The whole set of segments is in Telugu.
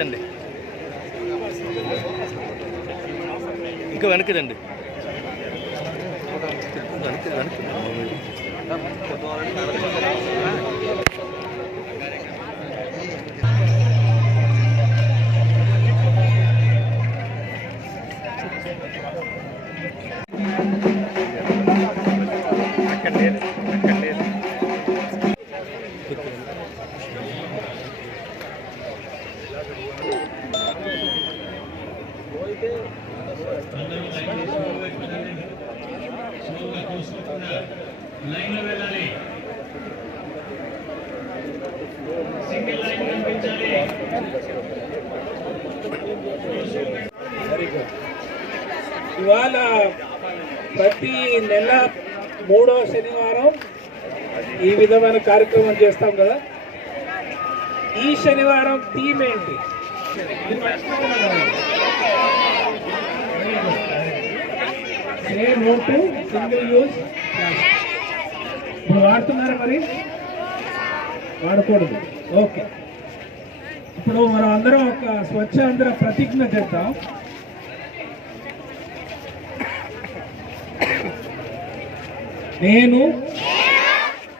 అండి ఇంకా వెనకదండి వెనక వెనక కార్యక్రమం చేస్తాం కదా. ఈ శనివారం థీమ్ ఏంటి? సే సింగిల్ యూజ్ ఇప్పుడు వాడుతున్నారా మరి? వాడకూడదు. ఓకే. ఇప్పుడు మనం అందరం ఒక స్వచ్ఛాంధ్ర ప్రతిజ్ఞ చేద్దాం. నేను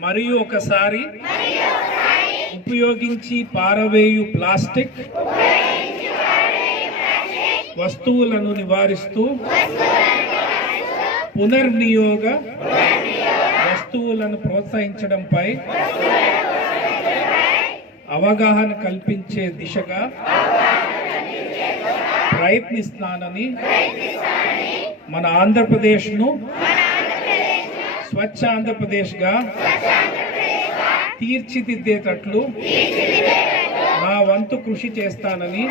మరియు ఒకసారి ఉపయోగించి పారవేయు ప్లాస్టిక్ వస్తువులను నివారిస్తూ పునర్నియోగ వస్తువులను ప్రోత్సహించడంపై అవగాహన కల్పించే దిశగా ప్రయత్నిస్తానని మన ఆంధ్రప్రదేశ్ను స్వచ్ఛ ఆంధ్రప్రదేశ్గా తీర్చిదిద్దేటట్లు నా వంతు కృషి చేస్తానని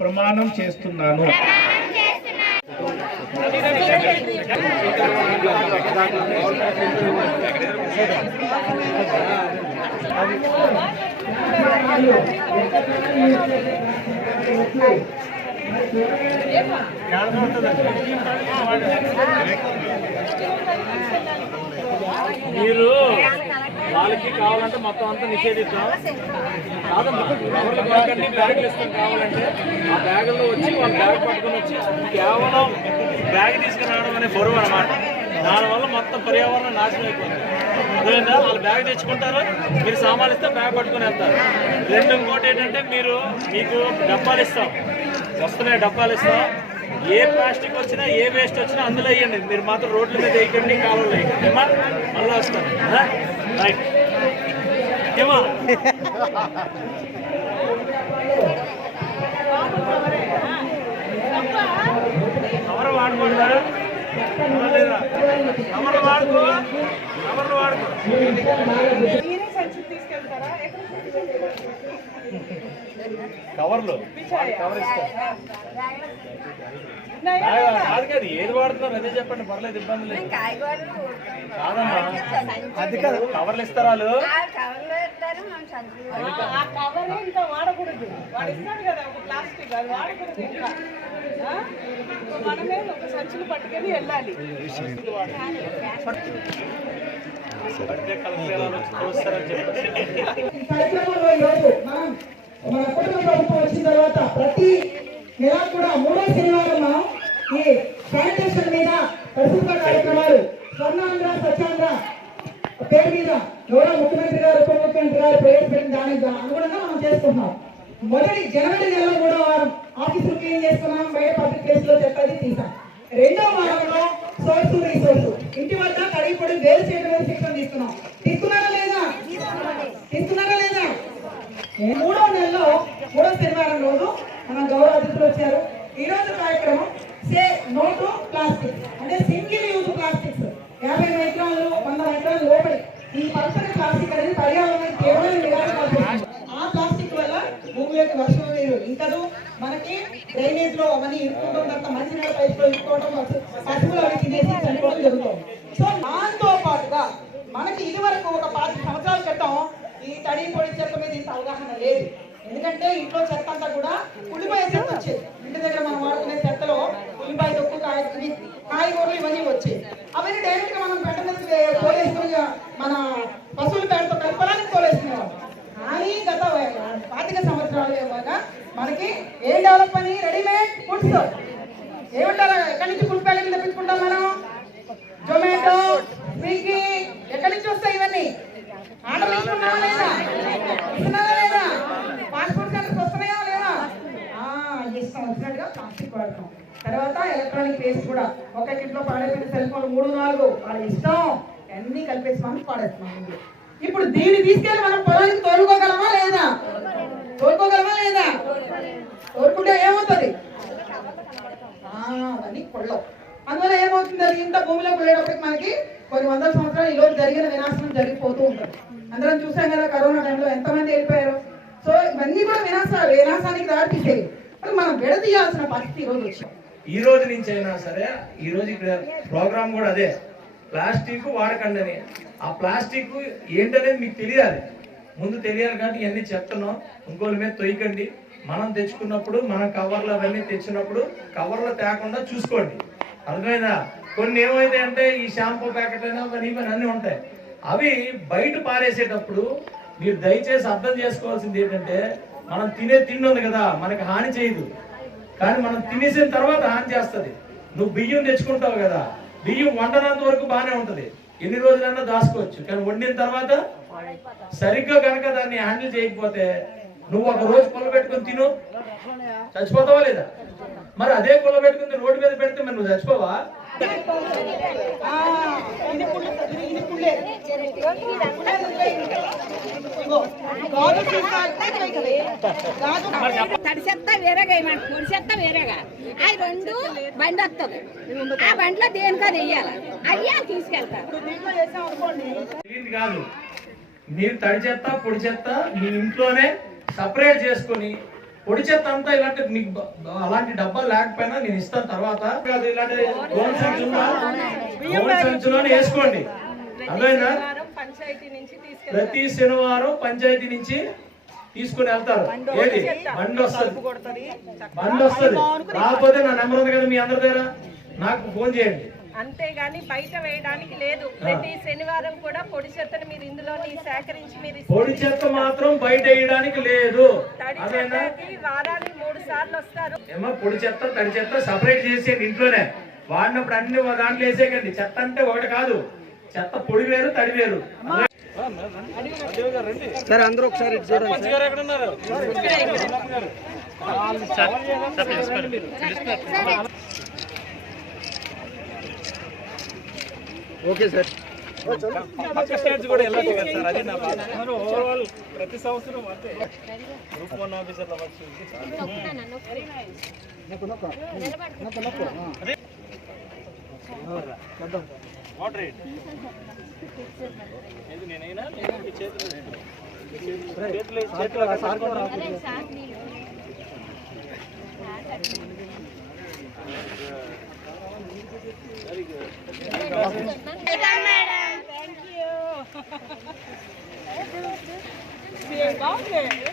ప్రమాణం చేస్తున్నాను. మీరు వాళ్ళకి కావాలంటే మొత్తం అంతా నిషేధిస్తాం కాదమ్మా కవర్లు కొనకండి బ్యాగులు ఇస్తాం కావాలంటే ఆ బ్యాగుల్లో వచ్చి వాళ్ళు బ్యాగ్ పట్టుకొని వచ్చి కేవలం బ్యాగ్ తీసుకురావడం అనే బరువు అనమాట దానివల్ల మొత్తం పర్యావరణం నాశనం అయిపోతుంది. అర్థమైందా? వాళ్ళు బ్యాగ్ తెచ్చుకుంటారు మీరు సామాన్లు ఇస్తే బ్యాగ్ పట్టుకొని వెళ్తారు. రెండు ఇంకోటి ఏంటంటే మీరు మీకు డబ్బాలు ఇస్తాం. వస్తున్నాయి డబ్బాలు ఇస్తా. ఏ ప్లాస్టిక్ వచ్చినా ఏ వేస్ట్ వచ్చినా అందులో వేయండి మీరు మాత్రం రోడ్ల మీద వేయకండి కాలంలో వేయకండి. ఏమా? మళ్ళీ వస్తాను. రైట్. ఏమా? ఎవరు వాడుకుంటారు కవర్ లేదా వాడుకో? వాడుకో? కవర్లు. కవర్ ఇస్తారు కాదు కాదు కాదు ఏది వాడుతున్నారు అదే చెప్పండి పర్లేదు ఇబ్బంది లేదు. కాదమ్మా. అది కాదు కవర్లు ఇస్తారు వాళ్ళు? ఆ కవర్ ఇంకా వాడకూడదు. వాడు ఇస్తాడు కదా ఒక ప్లాస్టిక్ అది వాడకూడదు ఇంకా? మనమే ఒక సంచులు పట్టుకొని వెళ్ళాలి. మనం మన కుటుంబ ప్రభుత్వం వచ్చిన తర్వాత ప్రతి నెల కూడా మూడో శనివారం ఈ శానిటేషన్ మీద పరిశుభ్ర కార్యక్రమాలు. స్వర్ణాంధ్ర స్వచ్ఛాంధ్ర పేరు మీద ఎవరో ముఖ్యమంత్రి గారు ఉప ముఖ్యమంత్రి గారు ప్రవేశపెట్టిన దానికి అనుగుణంగా మనం చేసుకుంటున్నాం. మొదటి జనవరి నెలలో మూడో వారం ఆఫీసులు క్లీన్ చేసుకున్నాం బయట పబ్లిక్ ప్లేస్లో తీసాం. రెండో వారంలో సోర్సు రీసోర్స్ ఇంటి వద్ద కడిగిపడి వేరు చేయడం శిక్షణ తీసుకున్నాం. తీసుకున్నారా లేదా? తీసుకున్నారా లేదా? మూడో నెలలో మూడో శనివారం రోజు మన గౌరవ అతిథులు వచ్చారు. ఈ రోజు కార్యక్రమం సే నో టు ప్లాస్టిక్. అంటే సింగిల్ యూజ్ ప్లాస్టిక్స్. యాభై మైక్రాన్లు వంద మైక్రాన్లు లోపలి. ఈ పల్సర్ ప్లాస్టిక్ అనేది పర్యావరణం కేవలం నిరాకరిస్తుంది ఆ ప్లాస్టిక్ వల్ల భూమిలోకి వర్షం నీరు ఇంకదు మనకి డ్రైనేజ్లో అవన్నీ ఇరుక్కుంటాం తర్వాత మంచినీళ్ళ పైప్లో ఇరుక్కోవడం పశువులు అవి తినేసి చనిపోవడం జరుగుతుంది. సో దాంతో పాటుగా మనకి ఇది వరకు ఒక పాతి సంవత్సరాల క్రితం ఈ తడి పొడి చెత్త మీద ఇంత అవగాహన లేదు. ఎందుకంటే ఇంట్లో చెత్త అంతా కూడా ఉల్లిపాయ చెత్త వచ్చేది. ఇంటి దగ్గర మనం వాడుకునే చెత్తలో ఉల్లిపాయ తొక్కు కాయ కాయగూరలు ఇవన్నీ వచ్చాయి అవన్నీ డైరెక్ట్గా మనం పెట్ట మీద తోలేసుకుని మన పశువుల పేడతో కలపడానికి తోలేసుకునేవాళ్ళం. కానీ గత పాతిక సంవత్సరాలు ఏమోగా మనకి ఏం డెవలప్ అని రెడీమేడ్ ఫుడ్స్. ఏమంటారు ఎక్కడి నుంచి ఫుడ్ ప్యాకెట్లు తెప్పించుకుంటాం మనం? జొమాటో స్విగ్గీ ఎక్కడి నుంచి వస్తాయి ఇవన్నీ? పాస్పోర్ట్ ఇస్తున్నావా వస్తున్నాయా లేదా? ఆ, ఇష్టం వచ్చినట్టుగా ప్లాస్టిక్ వాడతాం. తర్వాత ఎలక్ట్రానిక్ వేస్ట్ కూడా. ఒక ఇంట్లో పాడైపోయిన సెల్ ఫోన్ మూడు నాలుగు. వాళ్ళ ఇష్టం. అన్ని కలిపేసి మనం పాడేస్తున్నాం ఇప్పుడు దీన్ని తీసుకెళ్ళి మనం పొలానికి తోలుకోగలమా లేదా? తోలుకోగలమా లేదా? తోలుకుంటే ఏమవుతుంది? ఆ, అవన్నీ కొళ్ళం అందువల్ల ఏమవుతుంది అది? ఇంత భూమిలో వెళ్ళేటప్పటికి మనకి కొన్ని వందల సంవత్సరాలు ఈ రోజు జరిగిన వినాశనం జరిగిపోతూ ఉంటుంది. అందరం చూసాం కదా కరోనా టైంలో ఎంతమంది వెళ్ళిపోయారు. సో ఇవన్నీ కూడా వినాశ వినాశానికి దారితీసేవి. మరి మనం విడదీయాల్సిన పరిస్థితి ఈరోజు రోజు వచ్చింది. ఈ రోజు నుంచి అయినా సరే ఈ రోజు ఇక్కడ ప్రోగ్రామ్ కూడా అదే. ప్లాస్టిక్ వాడకండి అని ఆ ప్లాస్టిక్ ఏంటనేది మీకు తెలియాలి. ముందు తెలియాలి కాబట్టి ఇవన్నీ చెప్తున్నాం. ఇంకోళ్ళ మీద తొయ్యకండి. మనం తెచ్చుకున్నప్పుడు మన కవర్లు అవన్నీ తెచ్చినప్పుడు కవర్లు తేకుండా చూసుకోండి. అర్థమైందా? కొన్ని ఏమైతే అంటే ఈ షాంపూ ప్యాకెట్ అయినా మరి ఇవన్నీ అన్నీ ఉంటాయి. అవి బయట పారేసేటప్పుడు మీరు దయచేసి అర్థం చేసుకోవాల్సింది ఏంటంటే మనం తినే తిండి ఉంది కదా మనకి హాని చేయదు. కానీ మనం తినేసిన తర్వాత హాని చేస్తుంది. నువ్వు బియ్యం తెచ్చుకుంటావు కదా బియ్యం వండనంత వరకు బాగానే ఉంటుంది. ఎన్ని రోజులన్నా దాచుకోవచ్చు. కానీ వండిన తర్వాత సరిగ్గా కనుక దాన్ని హ్యాండిల్ చేయకపోతే నువ్వు ఒక రోజు పుల్ల పెట్టుకుని తిను. చచ్చిపోతావా లేదా? మరి అదే పుల్ల పెట్టుకుని రోడ్డు మీద పెడితే మరి నువ్వు చచ్చిపోవా? తడి చెత్త వేరేగా వేయమంట పొడి చెత్త వేరేగా? అవి రెండు బండి వస్తుంది ఆ బండిలో దేనికో వెయ్యాలి అయ్యా తీసుకెళ్తారు కాదు మీరు తడి చెత్త పొడి చెత్త మీ ఇంట్లోనే సపరేట్ చేసుకొని పొడి చెత్త అంతా ఇలాంటి మీకు అలాంటి డబ్బాలు లేకపోయినా నేను ఇస్తాను తర్వాత. ఇలాంటి సంచులోనే వేసుకోండి. తీసుకెళ్ళి ప్రతి శనివారం పంచాయతీ నుంచి తీసుకుని వెళ్తారు. ఏది? బండి వస్తుంది. బండి వస్తుంది. రాకపోతే నా నెంబర్ ఉంది కదా మీ అందరి దగ్గర? నాకు ఫోన్ చేయండి. అంతేగాని బయట వేయడానికి లేదు. ప్రతి శనివారం కూడా పొడి చెత్తను మీరు ఇందులోని సేకరించి మీరు పొడి చెత్త మాత్రం బయట వేయడానికి లేదు. వారానికి మూడు సార్లు వస్తారు. ఏమో పొడి చెత్త తడి చెత్త సపరేట్ చేసేయండి ఇంట్లోనే. వాడినప్పుడు అన్ని ఒక దాంట్లో వేసేయకండి. చెత్త అంటే ఒకటి కాదు. చెత్త పొడి వేరు తడి వేరు. సార్ అందరూ ఒకసారి ఓకే సార్. పక్క స్టేట్స్ కూడా వెళ్ళొచ్చు కదా సార్? అది నా ఓవరాల్ ప్రతి సంవత్సరం అంతే. గ్రూప్ వన్ ఆఫీసర్లు అవ్వచ్చు వాటర్ ఏది నేనైనా? నేను మీ చేతిలో Love it.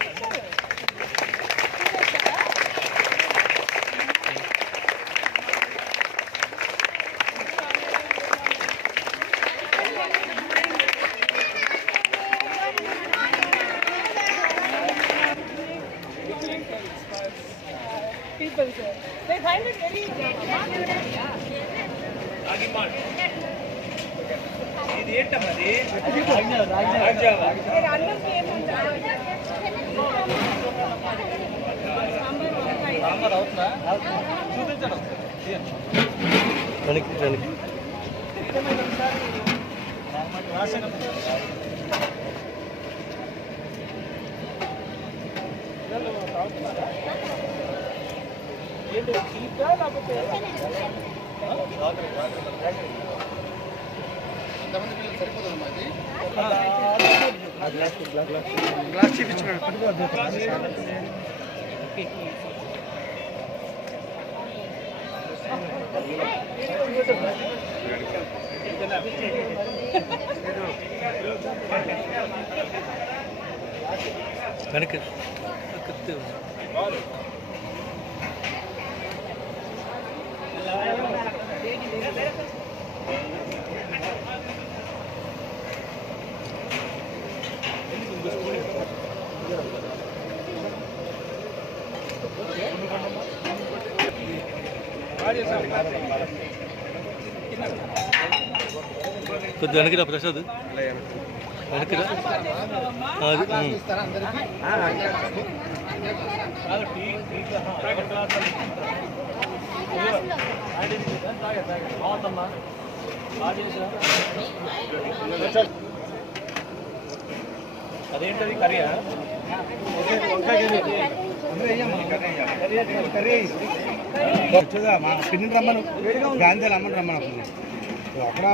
ఇది ఏంటమ్మా ఇది రాజ్యావా మీరు అందరికీ ఏమంటారు సాంబార్ అవుతుందా చూపించండి వెనక్కి వెనక్కి ఏంటి చీకా లేకపోతే గ్లాస్ చూపించుకోండి వెనక్కి కొద్దిగా వెనక్కి రా ప్రసాద్. వెనక్కి రా. అది అదేంటది కర్రీయా వచ్చేదా మా పిన్ని రమ్మను గాంధీ రమ్మని రమ్మను అక్కడ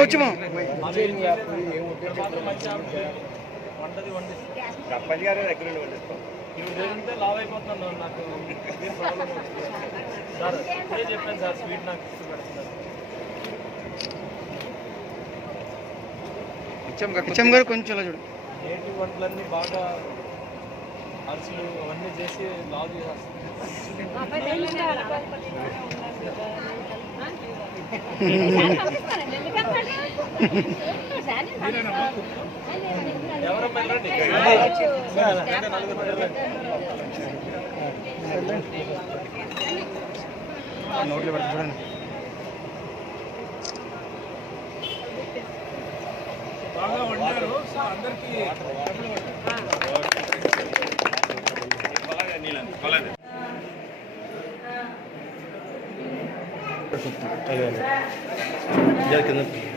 వచ్చామా వంటది అప్పాజీ గారు దగ్గర వండిస్తాం. లేదంటే లావ్ అయిపోతున్నాను నాకు ప్రాబ్లం సార్ ఇదే చెప్పాను సార్ స్వీట్ నాకు ఇష్టం పెడుతున్నారు హెచ్ఎం గారు కొంచెం ఇలా చూడు. నేటి వంటలన్నీ బాగా అరిసెలు అవన్నీ చేసి లావ్ చేసేస్తాం నోట్లు పెడతా చూడండి బాగా వండారు సో అందరికీ జర కింద నీకు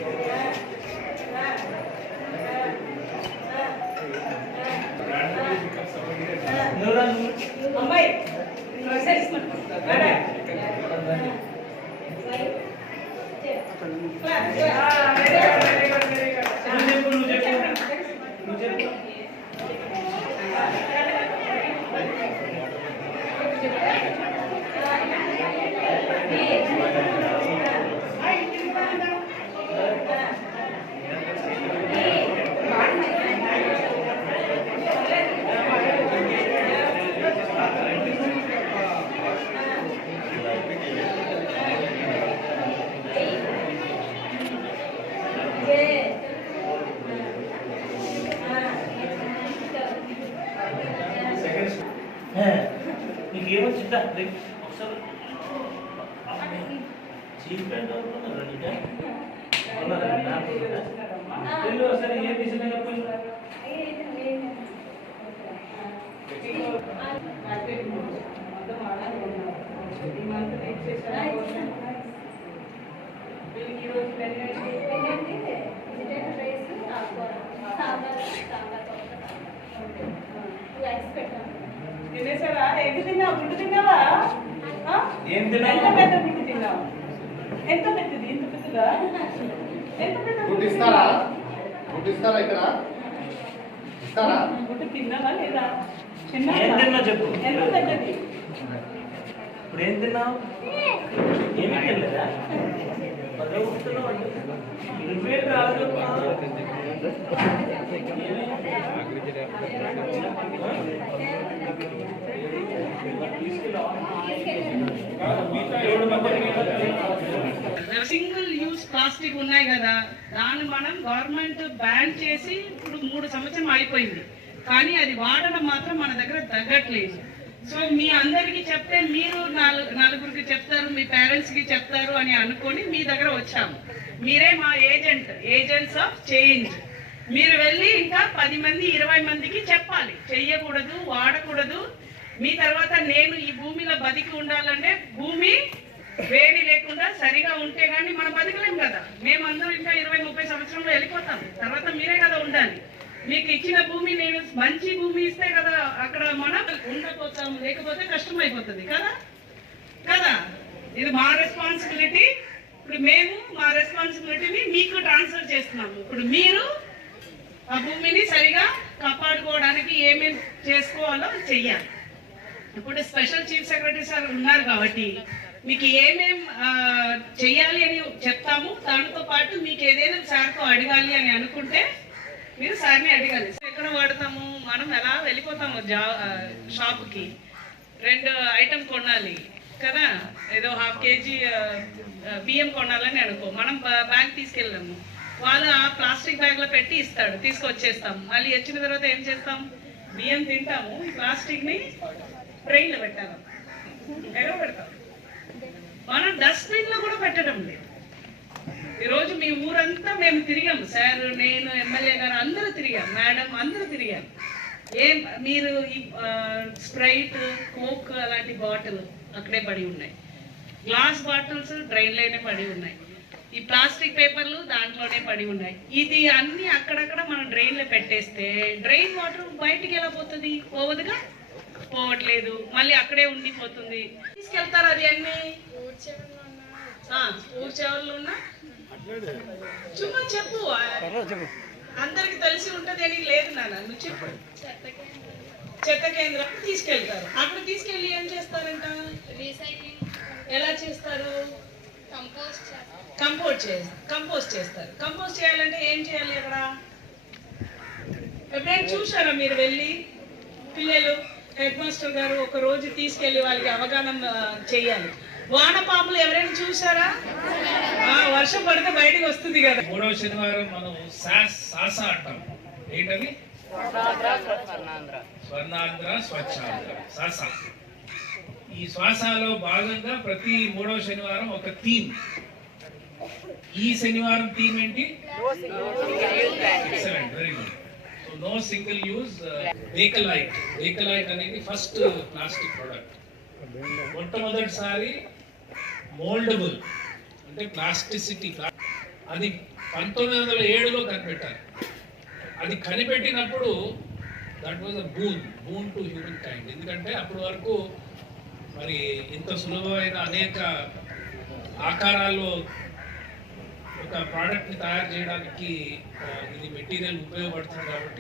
ఈ మంత్ నెక్స్ట్ సెషన్ వీళ్ళకి ఈరోజు ఏంటంటే వెజిటేబుల్ రైస్ సాంబార్ సాంబార్ తినేసారా ఏది చెప్పు. ఎంత పెద్దది? ఏం తిన్నావు ఏమీ తినలేదా? సింగిల్ యూస్ ప్లాస్టిక్ ఉన్నాయి కదా. దాన్ని మనం గవర్నమెంట్ బ్యాన్ చేసి ఇప్పుడు మూడు సంవత్సరం అయిపోయింది కానీ అది వాడడం మాత్రం మన దగ్గర తగ్గట్లేదు. సో మీ అందరికీ చెప్తే మీరు నాలుగు నలుగురికి చెప్తారు మీ పేరెంట్స్కి చెప్తారు అని అనుకొని మీ దగ్గర వచ్చాము. మీరే మా ఏజెంట్ ఏజెంట్స్ ఆఫ్ చేంజ్. మీరు వెళ్ళి ఇంకా పది మంది ఇరవై మందికి చెప్పాలి. చెయ్యకూడదు వాడకూడదు. మీ తర్వాత నేను ఈ భూమిలో బతికి ఉండాలంటే భూమి వేడి లేకుండా సరిగా ఉంటే కానీ మనం బతకలేం కదా. మేమందరం ఇంకా ఇరవై ముప్పై సంవత్సరంలో వెళ్ళిపోతాం. తర్వాత మీరే కదా ఉండాలి. మీకు ఇచ్చిన భూమి నేను మంచి భూమి ఇస్తే కదా అక్కడ మనం ఉండకపోతాం లేకపోతే కష్టం అయిపోతుంది కదా? కదా? ఇది మా రెస్పాన్సిబిలిటీ ఇప్పుడు మేము మా రెస్పాన్సిబిలిటీని మీకు ట్రాన్స్ఫర్ చేస్తున్నాము. ఇప్పుడు మీరు ఆ భూమిని సరిగా కాపాడుకోవడానికి ఏమేమి చేసుకోవాలో చెయ్యాలి. ఇప్పుడు స్పెషల్ చీఫ్ సెక్రటరీ సార్ ఉన్నారు కాబట్టి మీకు ఏమేం చెయ్యాలి అని చెప్తాము. దానితో పాటు మీకు ఏదైనా సార్తో అడగాలి అని అనుకుంటే మీరు సార్ని అడగాలి ఎక్కడ వాడతాము? మనం ఎలా వెళ్ళిపోతాము జా షాప్కి? రెండు ఐటమ్ కొనాలి కదా? ఏదో హాఫ్ కేజీ బియ్యం కొనాలని అనుకో. మనం బ్యాగ్ తీసుకెళ్ళాము. వాళ్ళు ఆ ప్లాస్టిక్ బ్యాగ్లో పెట్టి ఇస్తాడు తీసుకొచ్చేస్తాం. మళ్ళీ వచ్చిన తర్వాత ఏం చేస్తాం? బియ్యం తింటాము. ఈ ప్లాస్టిక్ని ట్రైన్లో పెట్టాలి. ఎక్కడ పెడతాం? మనం డస్ట్బిన్లో కూడా పెట్టడం లేదు. ఈరోజు మీ ఊరంతా మేము తిరిగాం. సార్ నేను ఎమ్మెల్యే గారు అందరూ తిరిగాం. మేడం అందరూ తిరిగాం ఏం మీరు ఈ స్ప్రైట్ కోక్ అలాంటి బాటిల్ అక్కడే పడి ఉన్నాయి. గ్లాస్ బాటిల్స్ డ్రైన్లోనే పడి ఉన్నాయి. ఈ ప్లాస్టిక్ పేపర్లు దాంట్లోనే పడి ఉన్నాయి. ఇది అన్ని అక్కడక్కడ మనం డ్రైన్లో పెట్టేస్తే డ్రైన్ వాటర్ బయటికి ఎలా పోతుంది? పోవదుగా? పోవట్లేదు. మళ్ళీ అక్కడే ఉండిపోతుంది. తీసుకెళ్తారు అది అన్ని? ఆ, ఊడ్చేవాళ్ళు ఉన్నా? చుమ్మా చెప్పు. అందరికి తెలిసి ఉంటది అని లేదు నాన్న నువ్వు చెప్పు. చెత్త కేంద్రం తీసుకెళ్తారు. అక్కడ తీసుకెళ్ళి ఏం చేస్తారంట? రీసైక్లింగ్ ఎలా చేస్తారు? కంపోస్ట్ కంపోస్ట్ చే కంపోస్ట్ చేస్తారు. కంపోస్ట్ చేయాలంటే ఏం చేయాలి అక్కడ? ఎప్పుడైనా చూసారా మీరు వెళ్ళి? పిల్లలు హెడ్ మాస్టర్ గారు ఒక రోజు తీసుకెళ్ళి వాళ్ళకి అవగాహన చేయాలి వానపాములు ఎవరైనా చూసారా ఆ, వర్షం పడితే బయటికి వస్తుంది కదా. మూడవ శనివారం మనం సాస్ సాస అంటాం. ఏంటది? స్వర్ణాంధ్ర. స్వచ్ఛాంధ్ర. సాస. ఈ శ్వాసలో భాగంగా ప్రతి మూడవ శనివారం ఒక థీమ్. ఈ శనివారం థీమ్ ఏంటి? Excellent very good so no single use Bakelite Bakelite అనేది ఫస్ట్ ప్లాస్టిక్ ప్రోడక్ట్ మొట్టమొదటిసారి మోల్డబుల్. అంటే ప్లాస్టిసిటీ అది పంతొమ్మిది వందల ఏడులో కనిపెట్టారు. అది కనిపెట్టినప్పుడు that was a boon boon to humankind ఎందుకంటే అప్పటి వరకు మరి ఇంత సులభమైన అనేక ఆకారాల్లో ఒక ప్రోడక్ట్ని తయారు చేయడానికి ఇది మెటీరియల్ ఉపయోగపడుతుంది కాబట్టి